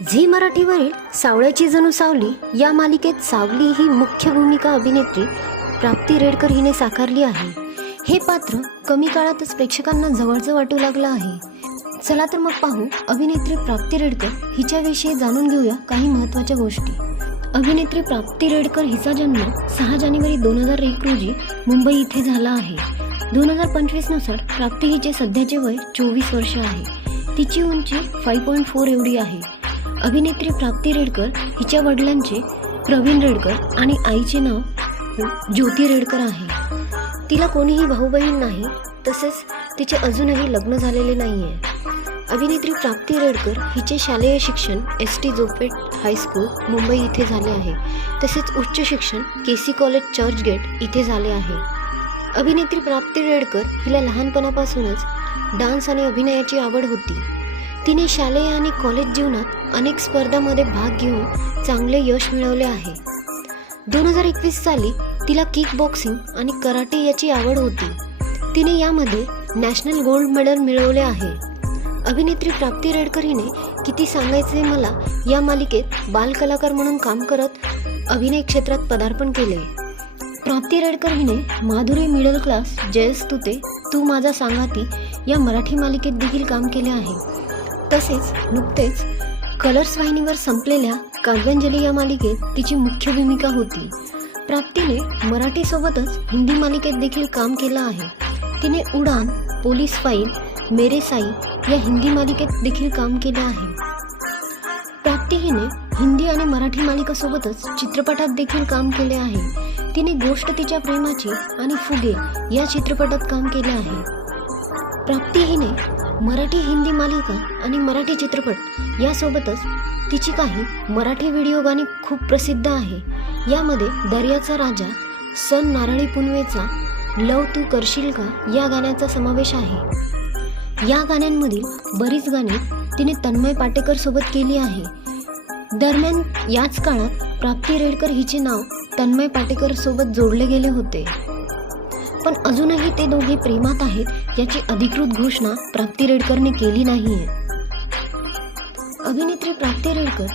Zee मराठीवरील सावळ्याची जणू सावली या मालिकेत सावली ही मुख्य भूमिका अभिनेत्री प्राप्ती रेडकर हिने साकारली आहे। हे पात्र कमी काळातच प्रेक्षकांना जवळचं वाटू लागलं आहे। चला तर मग पाहू अभिनेत्री प्राप्ती रेडकर हिच्याविषयी जाणून घेऊया काही महत्त्वाच्या गोष्टी। अभिनेत्री प्राप्ती रेडकर हिचा जन्म 6 जानेवारी 2001 रोजी मुंबई इथे झाला आहे। 2025 नुसार प्राप्ती हिचे सध्याचे वय 24 वर्ष आहे। तिची उंची 5.4 एवढी आहे। अभिनेत्री प्राप्ती रेडकर हिच्या वडिलांचे प्रवीण रेडकर आणि आईचे नाव ज्योती रेडकर आहे। तिला कोणीही भाऊ बहीण नाही, तसेच तिचे अजूनही लग्न झालेले नाही आहे। अभिनेत्री प्राप्ती रेडकर हिचे शालेय शिक्षण ST जोपेट हायस्कूल मुंबई इथे झाले आहे, तसेच उच्च शिक्षण KC कॉलेज चर्चगेट इथे झाले आहे। अभिनेत्री प्राप्ती रेडकर हिला लहानपणापासूनच डान्स आणि अभिनयाची आवड होती। तिने शालेय आणि कॉलेज जीवनात अनेक स्पर्धांमध्ये भाग घेऊन चांगले यश मिळवले आहे। 2021 साली तिला किक बॉक्सिंग आणि कराटे याची आवड होती। तिने यामध्ये नॅशनल गोल्ड मेडल मिळवले आहे। अभिनेत्री प्राप्ती रेडकर हिने किती सांगायचे मला या मालिकेत बालकलाकार म्हणून काम करत अभिनय क्षेत्रात पदार्पण केले। प्राप्ती रेडकर हिने माधुरी मिडल क्लास जयस्तुते तू माझा सांगाती या मराठी मालिकेत देखील काम केले आहे। तसेच नुकतेच कलर्स वाहिनीवर संपलेल्या काव्यांजली या मालिकेत तिची मुख्य भूमिका होती। प्राप्तीने मराठीसोबतच हिंदी मालिकेत देखील काम केलं आहे। तिने उडान, पोलीस फाईल, मेरे साई या हिंदी मालिकेत देखील काम केले आहे। प्राप्ती हिने हिंदी आणि मराठी मालिकांसोबतच चित्रपटात देखील काम केले आहे। तिने गोष्ट तिच्या प्रेमाची आणि फुगे या चित्रपटात काम केले आहे। प्राप्ती हिने मराठी हिंदी मालिका आणि मराठी चित्रपट यासोबतच तिची काही मराठी व्हिडिओ गाणी खूप प्रसिद्ध आहे। यामध्ये दर्याचा राजा, सन नारळी पुनवेचा, लव तू करशील का या गाण्याचा समावेश आहे। या गाण्यांमधील बरीच गाणी तिने तन्मय पाटेकर सोबत केली आहे। दरम्यान याच काळात प्राप्ती रेडकर हिचे नाव तन्मय पाटेकर सोबत जोडले गेले होते, पण अजूनही ते दोघे प्रेमात आहेत याची अधिकृत घोषणा प्राप्ती रेडकरने केली नाहीये। अभिनेत्री प्राप्ती रेडकर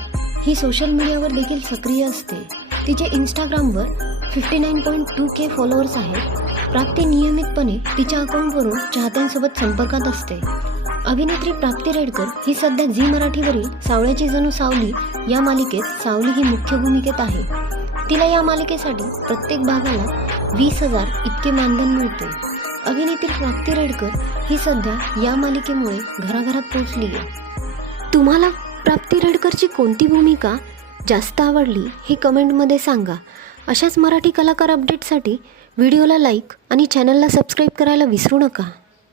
ही सोशल मीडियावर देखील सक्रिय असते। तिचे इंस्टाग्रामवर 59.2K फॉलोअर्स आहेत। प्राप्ती नियमितपणे तिच्या अकाउंटवरून चाहत्यांसोबत संपर्कात असते। अभिनेत्री प्राप्ती रेडकर ही सध्या झी मराठीवरील सावळ्याची जणू सावली या मालिकेत सावली ही मुख्य भूमिकेत आहे। तिला या मालिकेसाठी प्रत्येक भागाला 20,000 इतके मानधन मिळते। अभिनेत्री प्राप्ती रेडकर ही सध्या या मालिकेमुळे घराघरात पोहोचली आहे। तुम्हाला प्राप्ती रेडकरची कोणती भूमिका जास्त आवडली हे कमेंटमध्ये सांगा। अशाच मराठी कलाकार अपडेटसाठी व्हिडिओला लाईक आणि चॅनलला सबस्क्राईब करायला विसरू नका।